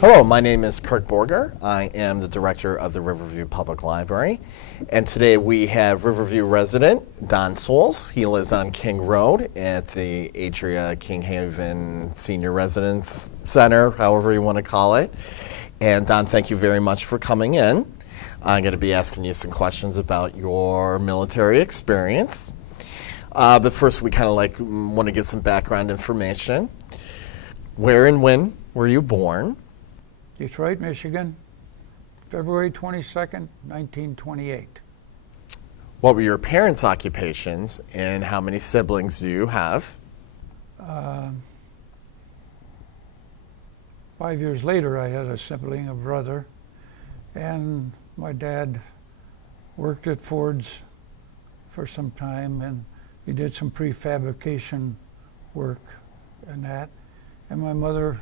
Hello, my name is Kirk Borger. I am the director of the Riverview Public Library. And today we have Riverview resident Don Souls. He lives on King Road at the Adria King Haven Senior Residence Center, however you want to call it. And Don, thank you very much for coming in. I'm going to be asking you some questions about your military experience. But first, we kind of want to get some background information. Where and when were you born? Detroit, Michigan, February 22nd, 1928. What were your parents' occupations and how many siblings do you have? 5 years later, I had a sibling, a brother, and my dad worked at Ford's for some time, and he did some prefabrication work and that. And my mother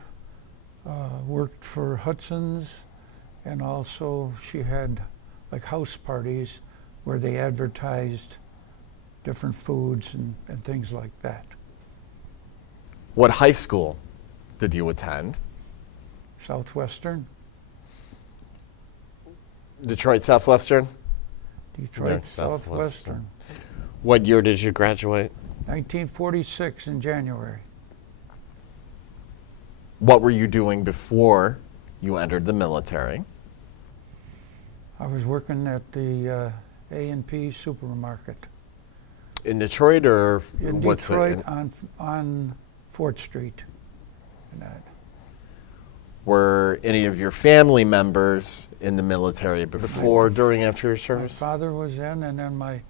worked for Hudson's, and also she had like house parties where they advertised different foods and things like that. What high school did you attend? Southwestern. Detroit Southwestern? Detroit Southwestern. What year did you graduate? 1946 in January. What were you doing before you entered the military? I was working at the A&P supermarket. In Detroit or in what's Detroit it? on 4th Street. And that. Were any of your family members in the military before, during, after your service? My father was in, and then my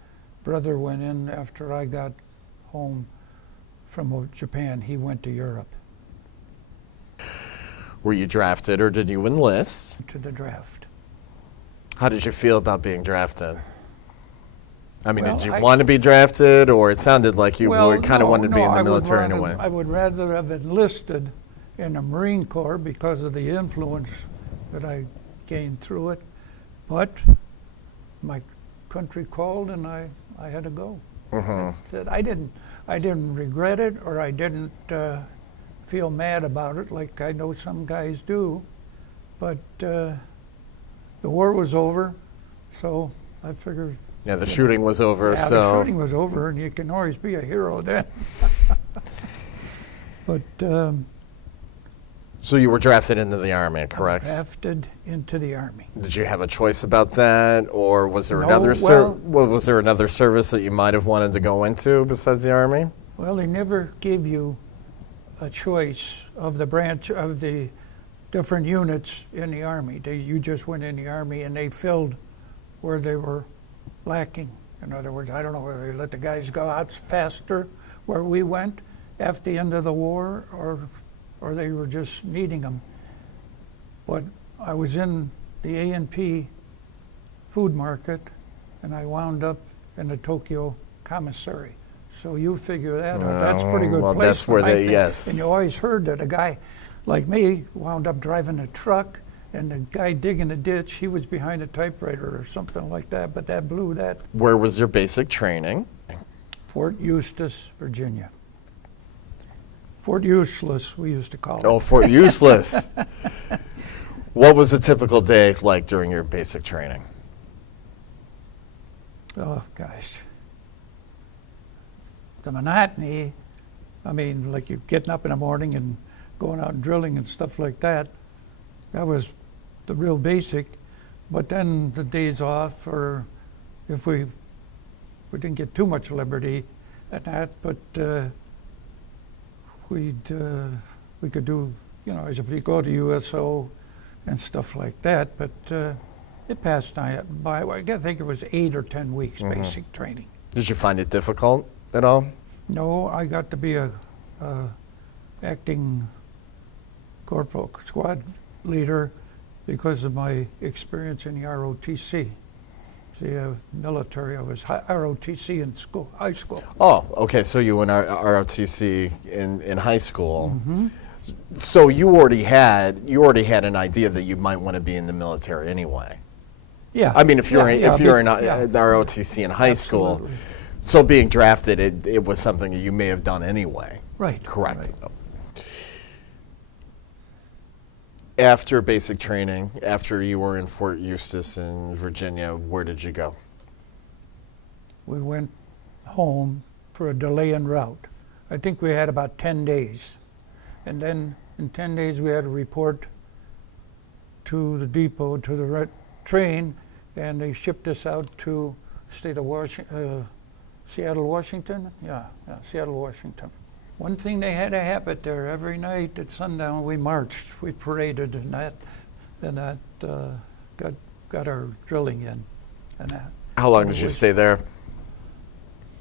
brother went in after I got home from Japan. He went to Europe. Were you drafted or did you enlist? To the draft. How did you feel about being drafted? I mean, Well, did you want to be drafted, or it sounded like you kind of wanted to be in the I military would anyway? I would rather have enlisted in the Marine Corps because of the influence that I gained through it. But my country called, and I had to go. Mm-hmm. I didn't regret it, or I didn't feel mad about it like I know some guys do. But the war was over, so I figured. Yeah, the shooting was over. Yeah, so the shooting was over, and you can always be a hero then. But so you were drafted into the Army, correct? Drafted into the Army. Did you have a choice about that, or was there No, was there another service that you might have wanted to go into besides the Army? Well, they never gave you a choice of the branch of the different units in the Army. You just went in the Army, and they filled where they were lacking. In other words, I don't know whether they let the guys go out faster where we went after the end of the war, or they were just needing them. But I was in the A&P food market, and I wound up in the Tokyo commissary. So you figure that out. That's a pretty good well, place. that's where they, yes. And you always heard that a guy like me wound up driving a truck, and the guy digging a ditch, he was behind a typewriter or something like that, but that blew that. Where was your basic training? Fort Eustis, Virginia. Fort Useless, we used to call it. Oh, Fort Useless. What was a typical day like during your basic training? Oh, gosh. The monotony, I mean, like you getting up in the morning and going out and drilling and stuff like that, that was the real basic. But then the days off, or if we didn't get too much liberty at that, but we could do, as we go to USO and stuff like that. But it passed by. I think it was 8 or 10 weeks basic training. Did you find it difficult at all? No, I got to be a acting corporal squad leader because of my experience in the ROTC. The military, I was ROTC in school, high school. Oh, okay. So you went ROTC in high school. Mm-hmm. So you already had an idea that you might want to be in the military anyway. Yeah. I mean, if you're in the yeah. ROTC in high Absolutely. school, so being drafted, it was something that you may have done anyway. Right. Correct. Right. After basic training, after you were in Fort Eustis in Virginia, where did you go? We went home for a delay en route. I think we had about 10 days. And then in 10 days we had to report to the depot, to the train, and they shipped us out to state of Seattle, Washington? Yeah, Seattle, Washington. One thing they had a habit there, every night at sundown we marched, we paraded, and that got our drilling in. And that. How long did you stay there?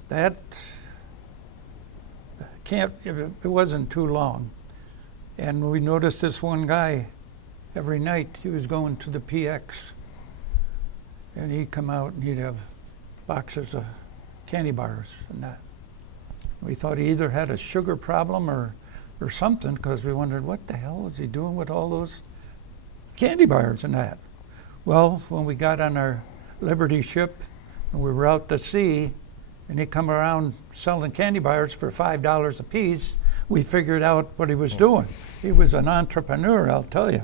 That it wasn't too long. And we noticed this one guy, every night he was going to the PX, and he'd come out and he'd have boxes of candy bars and that. We thought he either had a sugar problem or something, because we wondered what the hell was he doing with all those candy bars and that. Well, when we got on our Liberty ship and we were out to sea, and he come around selling candy bars for $5 a piece, we figured out what he was doing. He was an entrepreneur, I'll tell you.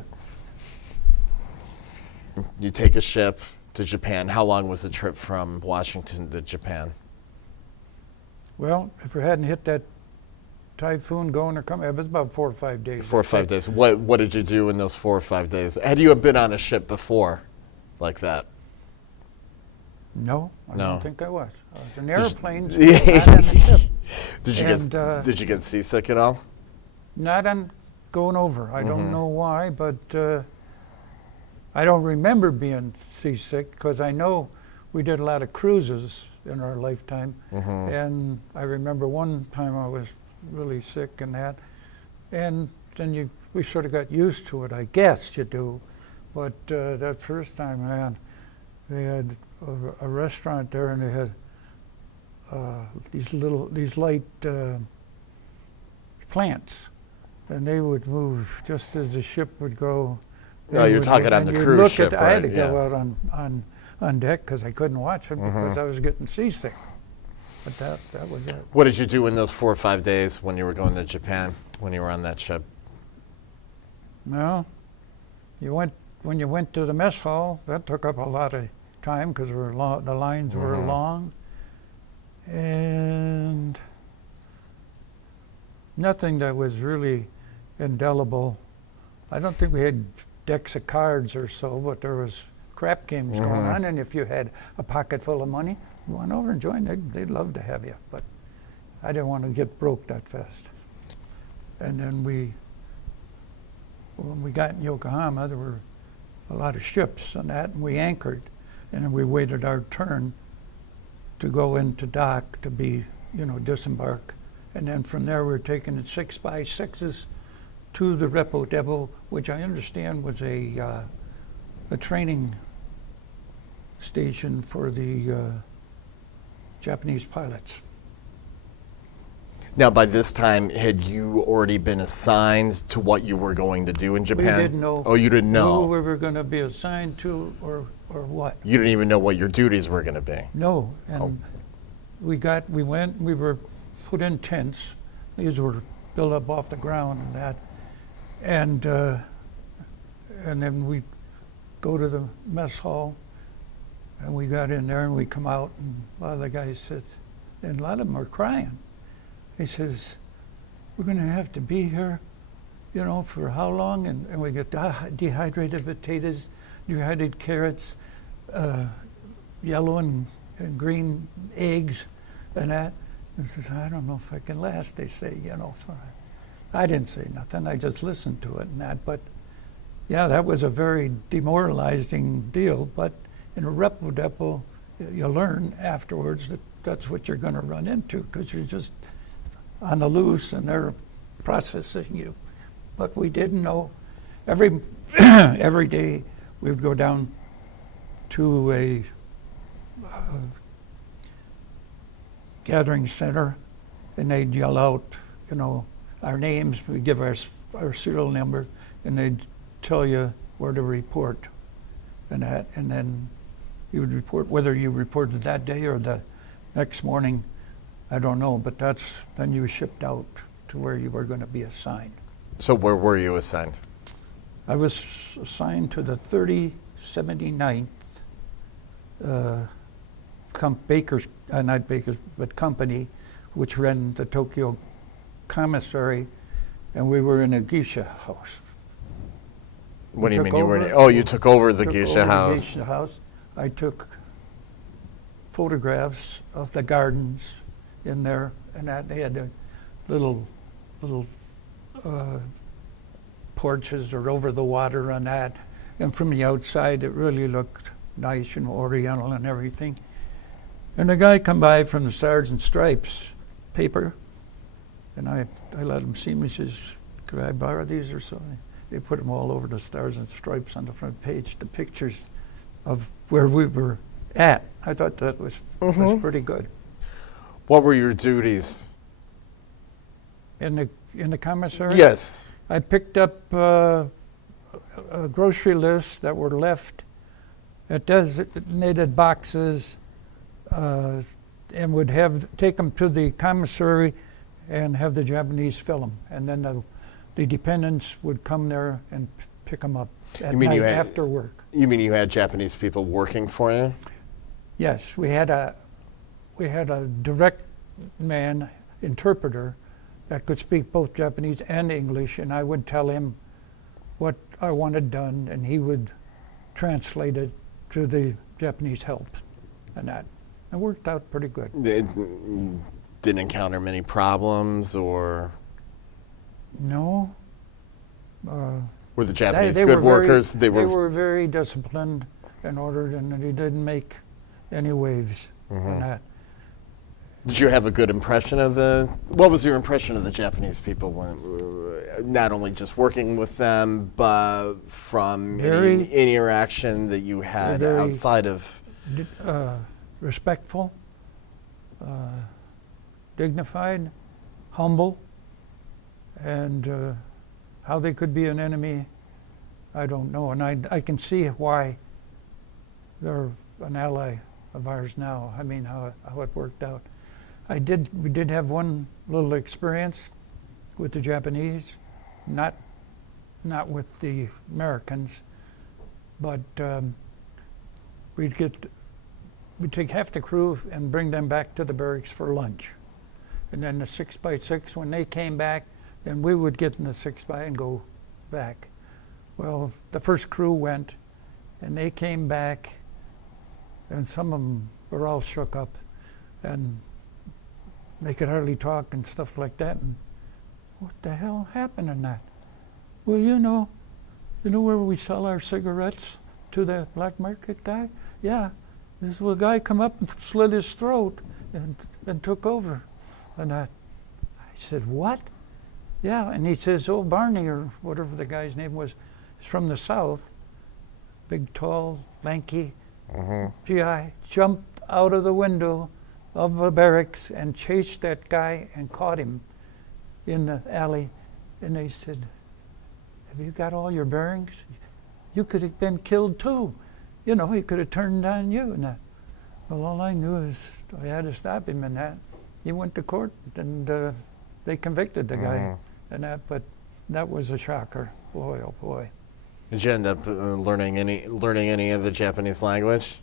You take a ship to Japan. How long was the trip from Washington to Japan? Well, if we hadn't hit that typhoon going or coming, it was about 4 or 5 days. 4 or 5 days. What did you do in those 4 or 5 days? Had you been on a ship before like that? No, I No. don't think I was. I was in airplanes, Yeah. not on the ship. Did you get seasick at all? Not on going over. I don't know why, but I don't remember being seasick, because I know we did a lot of cruises in our lifetime. And I remember one time I was really sick and that. And then we sort of got used to it, I guess you do. But that first time, man, they had a restaurant there, and they had these light plants, and they would move just as the ship would go. Oh, you're talking on the cruise ship, I had to right? go Yeah. out on deck because I couldn't watch it because I was getting seasick. But that was it. What did you do in those 4 or 5 days when you were going to Japan, when you were on that ship? Well, when you went to the mess hall, that took up a lot of time because the lines were long, and nothing that was really indelible. I don't think we had decks of cards or so, but there was crap games going on, and if you had a pocket full of money, you went over and joined. They'd love to have you, but I didn't want to get broke that fast. And then when we got in Yokohama, there were a lot of ships and that, and we anchored, and then we waited our turn to go into dock to be, disembark. And then from there we were taken in 6x6s to the Repo Depot, which I understand was a training station for the Japanese pilots. Now, by this time, had you already been assigned to what you were going to do in Japan? We didn't know. Oh, you didn't know? Who we were going to be assigned to or what. You didn't even know what your duties were going to be? No, and we were put in tents. These were built up off the ground and that. And then we go to the mess hall, and we got in there and we come out, and a lot of the guys said, and a lot of them were crying. He says, we're going to have to be here, for how long? And we get dehydrated potatoes, dehydrated carrots, yellow and green eggs, and that. And he says, I don't know if I can last, they say, So I didn't say nothing. I just listened to it and that. But, yeah, that was a very demoralizing deal. But in a Repo Depot, you learn afterwards that that's what you're going to run into, because you're just on the loose and they're processing you. But we didn't know. Every day we would go down to a gathering center, and they'd yell out, our names. We'd give our serial number, and they'd tell you where to report, and that. And then you would report whether you reported that day or the next morning. I don't know, but then you shipped out to where you were going to be assigned. So where were you assigned? I was assigned to the 3079th not Bakers, but company, which ran the Tokyo commissary, and we were in a geisha house. What do you mean? You took over the geisha house. I took photographs of the gardens in there, and that they had the little porches or over the water on that. And from the outside, it really looked nice and oriental and everything. And a guy come by from the Stars and Stripes paper, and I let him see me. He says, "Could I borrow these or something?" They put them all over the Stars and Stripes on the front page, the pictures of where we were at. I thought that was pretty good. What were your duties? In the commissary? Yes. I picked up a grocery list that were left at designated boxes, and would take them to the commissary and have the Japanese fill them. And then the dependents would come there and pick them up at night after work. You mean you had Japanese people working for you? Yes, we had a direct man interpreter that could speak both Japanese and English, and I would tell him what I wanted done, and he would translate it to the Japanese help, and that. It worked out pretty good. Didn't encounter many problems, or? No. Were the Japanese good workers? They were very disciplined and ordered, and they didn't make any waves on that. Did you have a good impression of what was your impression of the Japanese people, not only just working with them, but from any interaction that you had outside of? Respectful, dignified, humble, and how they could be an enemy, I don't know. And I can see why they're an ally of ours now. I mean, how it worked out. We did have one little experience with the Japanese, not with the Americans, but we'd take half the crew and bring them back to the barracks for lunch. And then the 6x6, when they came back, then we would get in the 6x and go back. Well, the first crew went, and they came back, and some of them were all shook up, and they could hardly talk and stuff like that. And what the hell happened in that? Well, you know where we sell our cigarettes to the black market guy? Yeah, this guy come up and slit his throat and took over. And I said, what? Yeah, and he says, oh, Barney, or whatever the guy's name was, is from the South, big, tall, lanky GI, jumped out of the window of the barracks and chased that guy and caught him in the alley. And they said, have you got all your bearings? You could have been killed too. You know, he could have turned on you. And well, all I knew is I had to stop him in that. He went to court, and they convicted the guy and that, but that was a shocker. Boy, oh boy. Did you end up learning any of the Japanese language?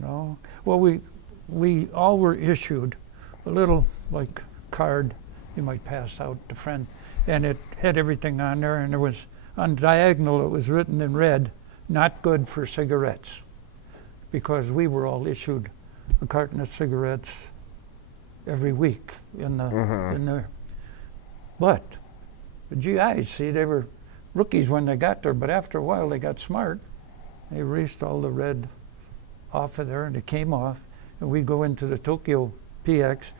No. Well, we all were issued a little like card you might pass out to friend, and it had everything on there, and there was on diagonal it was written in red, not good for cigarettes, because we were all issued a carton of cigarettes every week in the but the GIs, see, they were rookies when they got there, but after a while they got smart. They erased all the red off of there, and it came off, and we'd go into the Tokyo PX,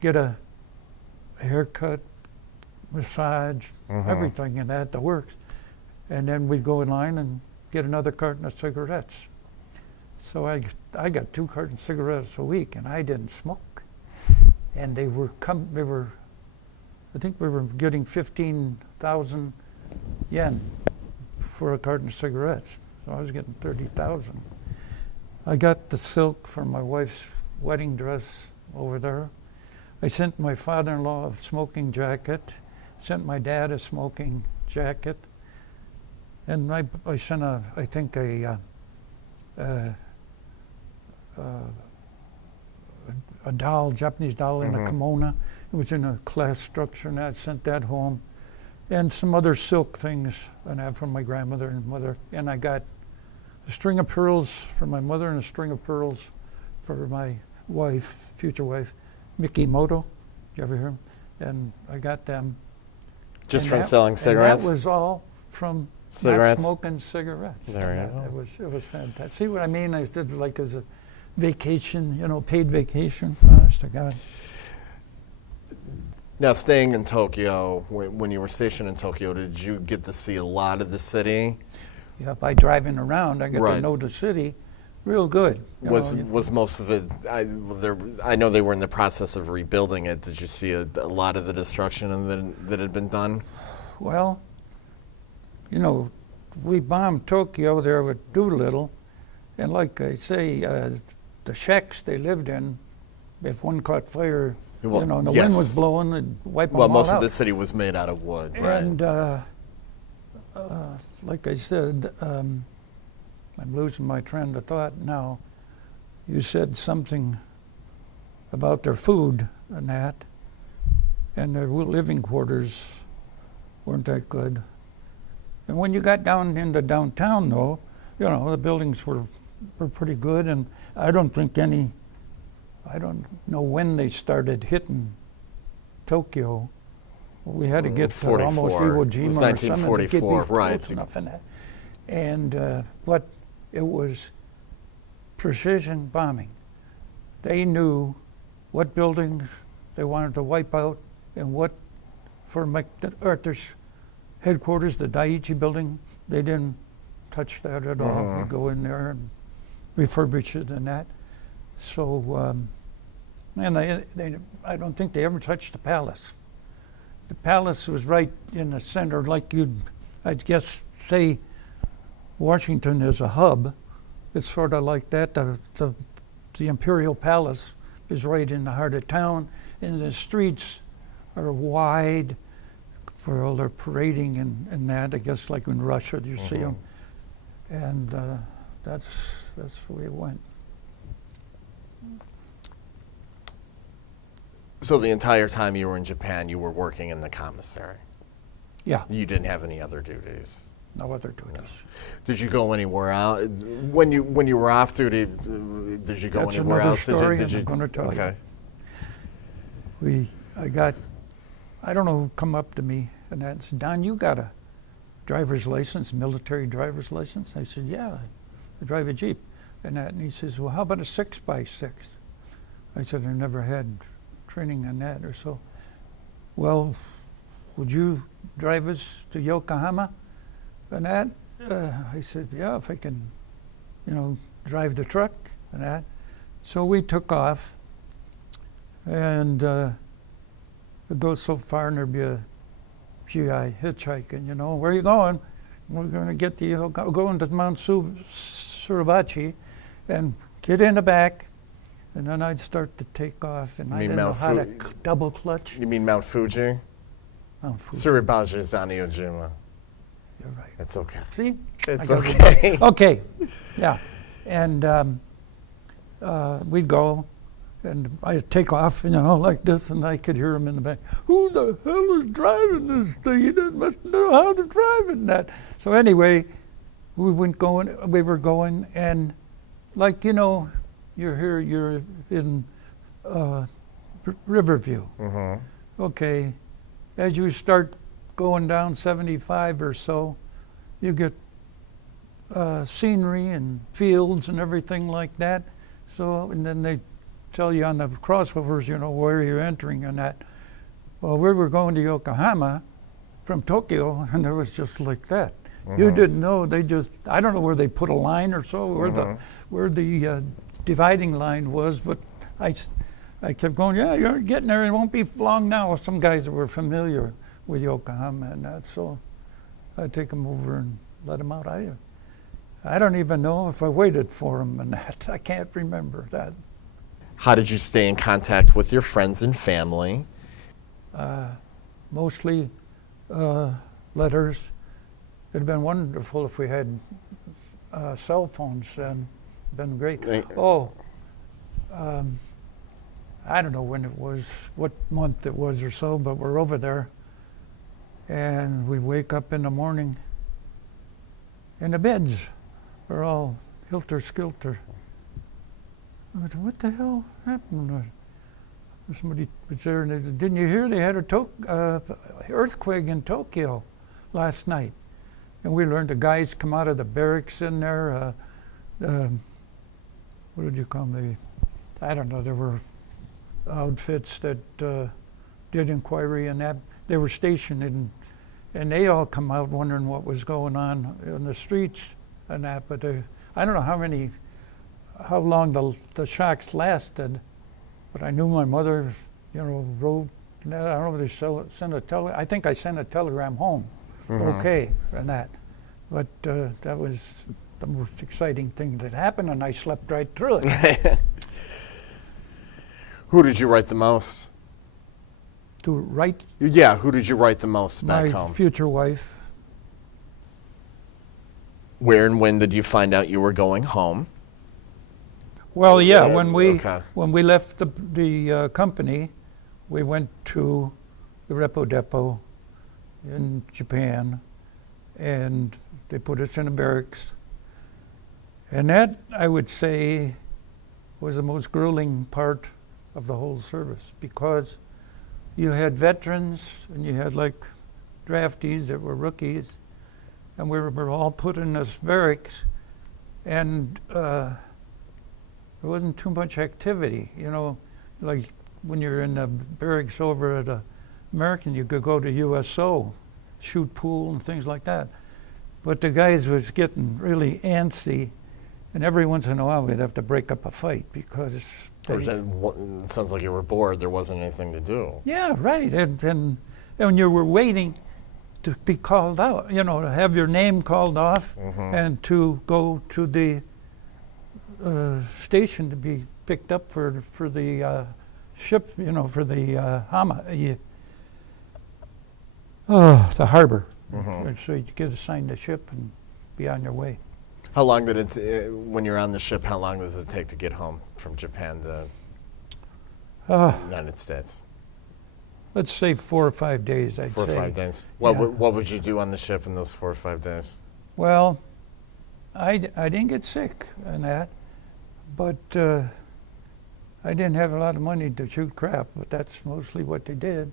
get a haircut, massage, everything in that, the works, and then we'd go in line and get another carton of cigarettes. So I got 2 cartons of cigarettes a week, and I didn't smoke. And I think we were getting 15,000 yen for a carton of cigarettes. So I was getting 30,000. I got the silk for my wife's wedding dress over there. I sent my father-in-law a smoking jacket, sent my dad a smoking jacket, and I sent I think a doll, Japanese doll in a kimono. It was in a class structure, and I sent that home, and some other silk things and that from my grandmother and mother. And I got a string of pearls for my mother and a string of pearls for my wife, future wife, Miki Moto. Did you ever hear him? And I got them. Just from selling cigarettes? And that was all from cigarettes? Not smoking cigarettes. There you go. It was fantastic. See what I mean? I did like as a vacation, paid vacation, honest to God. Now, staying in Tokyo, when you were stationed in Tokyo, did you get to see a lot of the city? Yeah, by driving around, I got to know the city real good. Was most of it, I know they were in the process of rebuilding it. Did you see a lot of the destruction that had been done? Well, we bombed Tokyo there with Doolittle, and like I say, the shacks they lived in, if one caught fire, the wind was blowing, it'd wipe them all out. Well, most of the city was made out of wood, right? And like I said, I'm losing my train of thought now. You said something about their food and that, and their living quarters weren't that good. And when you got down into downtown, though, the buildings were pretty good, and I don't know when they started hitting Tokyo. We had to get to almost Iwo Jima. It was 1944, right? But it was precision bombing. They knew what buildings they wanted to wipe out and what, for MacArthur's headquarters, the Daiichi building, they didn't touch that at all. You go in there and refurbish it and that. So, and I don't think they ever touched the palace. The palace was right in the center, like I'd guess, say, Washington is a hub. It's sort of like that. The Imperial Palace is right in the heart of town, and the streets are wide for all their parading and that. I guess like in Russia, you see them, and that's the way it went. So the entire time you were in Japan, you were working in the commissary? Yeah. You didn't have any other duties? No other duties. No. Did you go anywhere out? When you were off duty, did you go anywhere else? That's another story I'm going to tell you. I don't know who come up to me and that's, Don, you got a driver's license, military driver's license? I said, yeah, I drive a Jeep. And he says, well, how about a 6x6? I said, I never had training on that or so. Well, would you drive us to Yokohama and that? I said, yeah, if I can, drive the truck and that. So we took off, and it goes so far, and there'd be a GI hitchhiking, where are you going? We're going to get to going to Mount Suribachi and get in the back. And then I'd start to take off, and I didn't know how to double clutch. You mean Mount Fuji? Mount Fuji. Suribachi is on Iwo Jima. You're right. It's okay. See? It's okay. Okay, yeah. And we'd go, and I'd take off, like this, and I could hear him in the back. Who the hell is driving this thing? He must know how to drive it and that. So anyway, we were going, and like, you're in Riverview. Okay, as you start going down 75 or so, you get scenery and fields and everything like that. So, and then they tell you on the crossovers, where you're entering and that. Well, we were going to Yokohama from Tokyo, and it was just like that. You didn't know, I don't know where they put a line or so, where the dividing line was, but I kept going, yeah, you're getting there, it won't be long now. Some guys that were familiar with Yokohama and that, so I'd take them over and let them out. I don't even know if I waited for them and that. I can't remember that. How did you stay in contact with your friends and family? Mostly letters. It'd have been wonderful if we had cell phones, and been great. Oh, I don't know when it was, what month it was or so, but we're over there, and we wake up in the morning, and the beds are all helter-skelter. I thought, what the hell happened? Somebody was there, and didn't you hear they had a earthquake in Tokyo last night? And we learned the guys come out of the barracks in there. What did you call them? I don't know. There were outfits that did inquiry, and that they were stationed in, and they all come out wondering what was going on in the streets and that. But I don't know how long the shocks lasted. But I knew my mother, wrote. I don't know if they sent I think I sent a telegram home. Okay, and that. But that was the most exciting thing that happened, and I slept right through it. Who did you write the most? To write? Yeah, who did you write the most back home? My future wife. Where and when did you find out you were going home? Well, yeah, when we left the company, we went to the Repo Depot in Japan, and they put us in a barracks. And that, I would say, was the most grueling part of the whole service, because you had veterans and you had like draftees that were rookies, and we were all put in this barracks, and there wasn't too much activity, like when you're in the barracks over at American, you could go to USO, shoot pool and things like that. But the guys was getting really antsy, and every once in a while we'd have to break up a fight because it sounds like you were bored. There wasn't anything to do. Yeah, right. And you were waiting to be called out, to have your name called off, and to go to the station to be picked up for the ship, for the the harbor. So you get assigned a ship and be on your way. How long did it, when you're on the ship, how long does it take to get home from Japan to the United States? Let's say 4 or 5 days, I'd say. 4 or 5 days. What would you do on the ship in those 4 or 5 days? Well, I didn't get sick and that, but I didn't have a lot of money to shoot crap, but that's mostly what they did.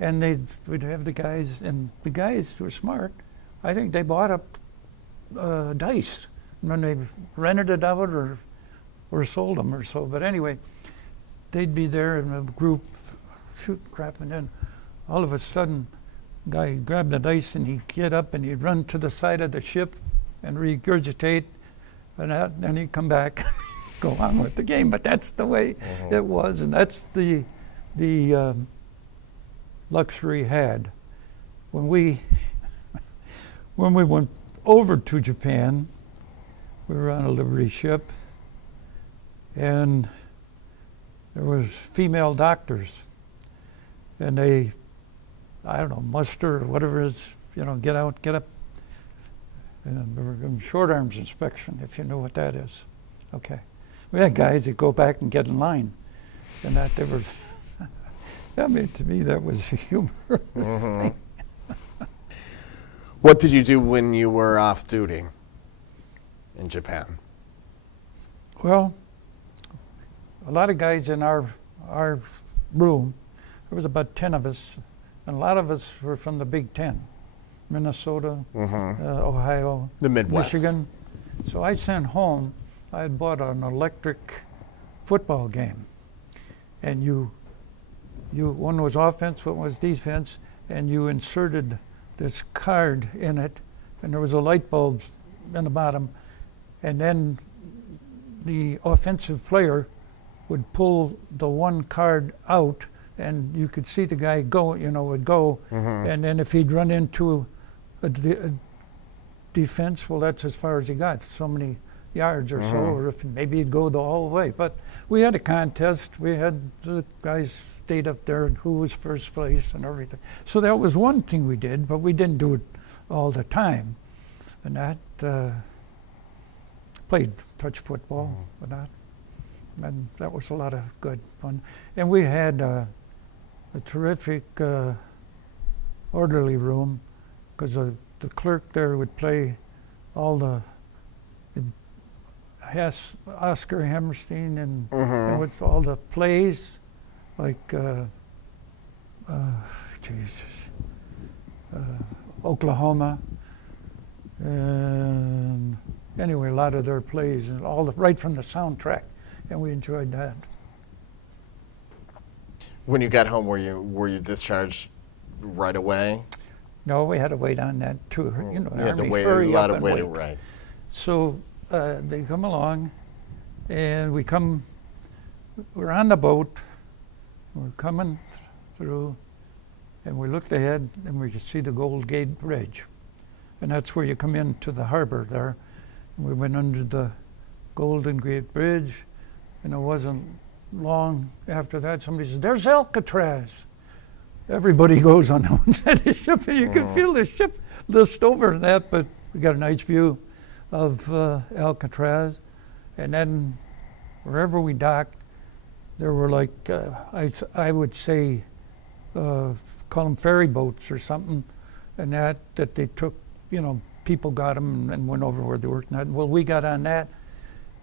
And we'd have the guys, and the guys were smart. I think they bought up dice when they rented it out or sold them or so. But anyway, they'd be there in a group shooting crap, and then all of a sudden, guy grabbed the dice and he'd get up and he'd run to the side of the ship and regurgitate, and then he'd come back, go on with the game. But that's the way it was, and that's the luxury had. When we went over to Japan, we were on a Liberty ship, and there was female doctors, and they, I don't know, muster or whatever it is, get out, get up. And we were doing short arms inspection, if you know what that is. Okay. We had guys that go back and get in line, and that they were, I mean, to me, that was a humorous thing. What did you do when you were off duty in Japan? Well, a lot of guys in our room, there was about 10 of us, and a lot of us were from the Big Ten, Minnesota, Ohio, the Midwest, Michigan. So I sent home, I had bought an electric football game, and one was offense, one was defense, and you inserted this card in it, and there was a light bulb in the bottom, and then the offensive player would pull the one card out, and you could see the guy go, would go, and then if he'd run into a defense, well, that's as far as he got. So many yards or so, or if maybe you'd go the whole way. But we had a contest. We had the guys stayed up there and who was first place and everything. So that was one thing we did, but we didn't do it all the time. And that played touch football with that. And that was a lot of good fun. And we had a terrific orderly room, because the clerk there would play all the Oscar Hammerstein and with all the plays, like Jesus, Oklahoma, and anyway, a lot of their plays and all right from the soundtrack, and we enjoyed that. When you got home, were you discharged right away? No, we had to wait on that too. You know, You had to Army, wait, a hurry lot up of and waiting, wait. right? So they come along, and we're on the boat, we're coming through, and we looked ahead, and we could see the Gold Gate Bridge. And that's where you come into the harbor there. And we went under the Golden Gate Bridge, and it wasn't long after that, somebody says, "There's Alcatraz." Everybody goes on one side of the ship, and you can feel the ship list over that, but we got a nice view of Alcatraz. And then wherever we docked, there were like, I would say, call them ferry boats or something, and that they took, you know, people got them and went over where they worked. Well, we got on that,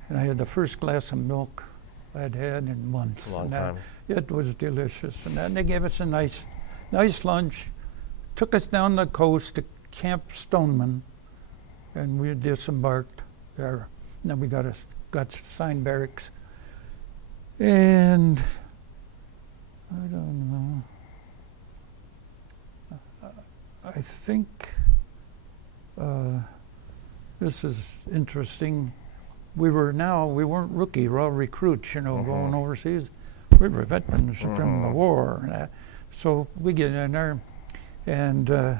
and I had the first glass of milk I'd had in months. Long time. It was delicious. And then they gave us a nice lunch, took us down the coast to Camp Stoneman, and we disembarked there. And then we got assigned barracks. And I don't know. I think this is interesting. We weren't rookie, we're all recruits, you know, going overseas. We were veterans from the war. And so we get in there, and the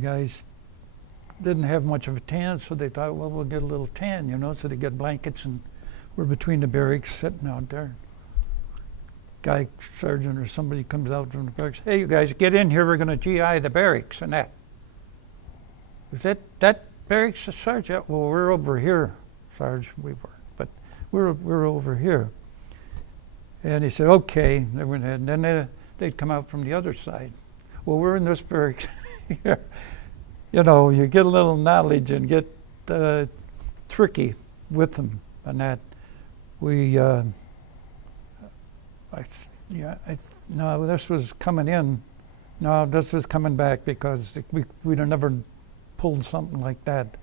guys didn't have much of a tan, so they thought, well, we'll get a little tan, you know, so they get blankets, and we're between the barracks sitting out there. Guy, sergeant or somebody comes out from the barracks, "Hey, you guys, get in here, we're going to GI the barracks," and that. Is that barracks, Sergeant? "Well, we're over here, Sarge." We weren't, but we're over here. And he said, "Okay." And then they'd come out from the other side. "Well, we're in this barracks here." You know, you get a little knowledge and get tricky with them. And that no, this was coming in. No, this was coming back, because we'd have never pulled something like that.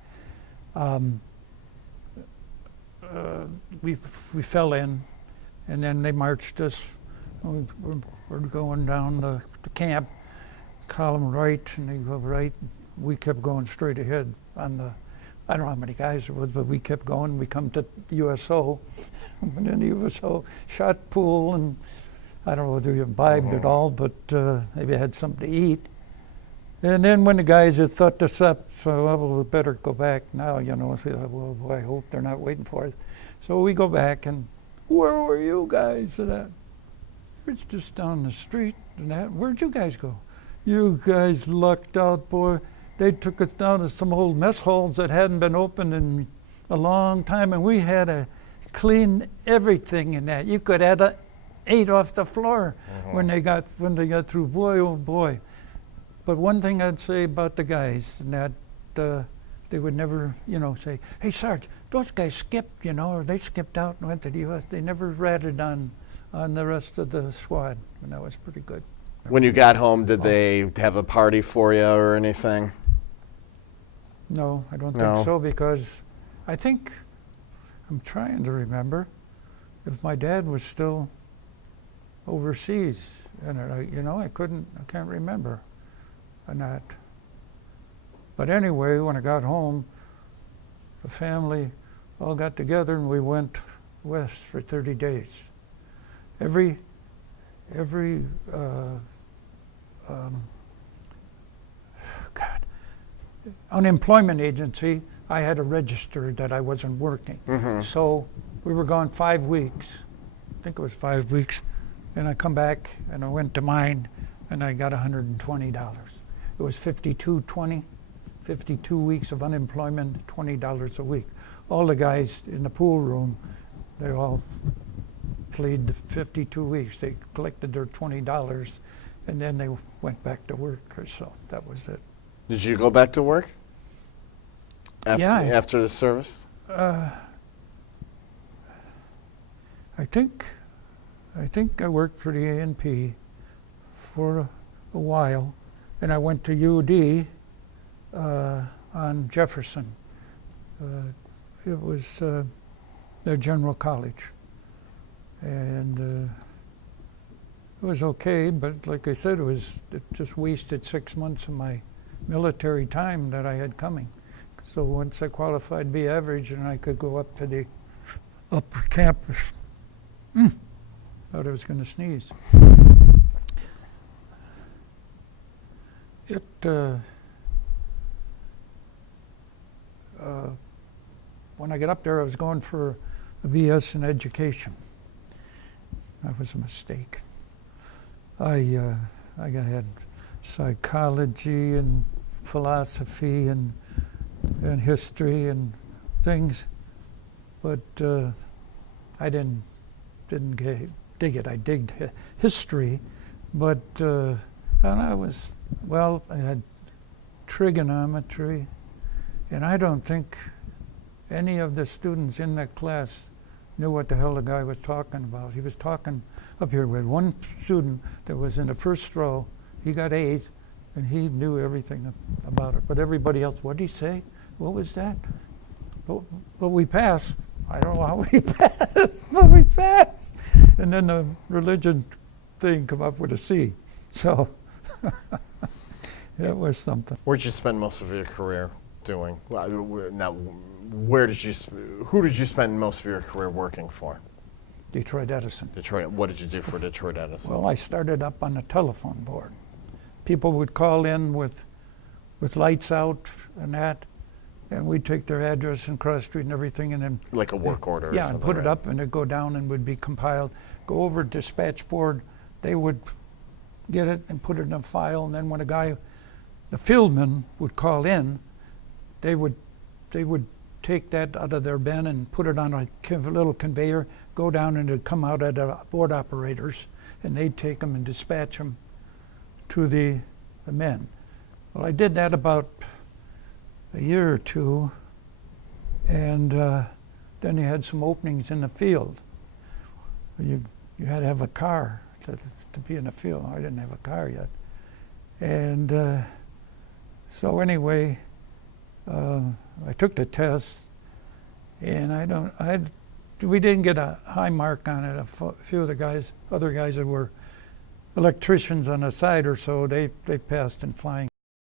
We fell in, and then they marched us. We're going down the camp, column right, and they go right. We kept going straight ahead on the, I don't know how many guys there was, but we kept going. We come to the USO, and then the USO shot pool, and I don't know whether you imbibed at all, but maybe had something to eat. And then when the guys had thought this up, so, well, we better go back now, you know. So, well, boy, I hope they're not waiting for us. So we go back, and "Where were you guys?" And that, "It's just down the street." And that, "Where'd you guys go?" "You guys lucked out, boy. They took us down to some old mess halls that hadn't been opened in a long time, and we had to clean everything in that. You could add 8 off the floor when they got through. Boy, oh boy." But one thing I'd say about the guys, and that they would never, you know, say, "Hey, Sarge, those guys skipped, you know, or they skipped out and went to the U.S." They never ratted on the rest of the squad, and that was pretty good. When you got home, did they have a party for you or anything? No, I don't No. think so, because I think, I'm trying to remember, if my dad was still overseas, and I can't remember. And that. But anyway, when I got home, the family all got together, and we went west for 30 days. Every unemployment agency I had to register that I wasn't working. So we were gone 5 weeks. I think it was 5 weeks. And I come back and I went to mine and I got $120. It was 52.20, 52 weeks of unemployment, $20 a week. All the guys in the pool room, they all played the 52 weeks. They collected their $20 and then they went back to work, or so that was it. Did you go back to work after the service? I think I worked for the A&P for a while, and I went to UD on Jefferson. It was their general college, and it was okay, but like I said, it just wasted 6 months of my military time that I had coming. So once I qualified B average and I could go up to the upper campus, thought I was going to sneeze. When I got up there, I was going for a BS in education. That was a mistake. I had psychology and philosophy and history and things, but I didn't dig it. I digged history, but and I had trigonometry, and I don't think any of the students in that class knew what the hell the guy was talking about. He was talking up here. We had one student that was in the first row. He got A's, and he knew everything about it. But everybody else, what did he say? What was that? But we passed. I don't know how we passed, but we passed. And then the religion thing come up with a C. So it was something. Where'd you spend most of your career doing? Well, now, who did you spend most of your career working for? Detroit Edison. Detroit. What did you do for Detroit Edison? Well, I started up on the telephone board. People would call in with lights out and that, and we'd take their address and cross street and everything, and then like a work order. Yeah, and put it up, and it'd go down and would be compiled. Go over to dispatch board. They would get it and put it in a file, and then when the fieldman would call in, they would take that out of their bin and put it on a little conveyor, go down, and it'd come out at the board operators, and they'd take them and dispatch them to the men. Well, I did that about a year or two, and then you had some openings in the field. You had to have a car to be in the field. I didn't have a car yet. And so anyway, I took the test, and we didn't get a high mark on it. A few of the other guys that were electricians on the side or so, they passed in flying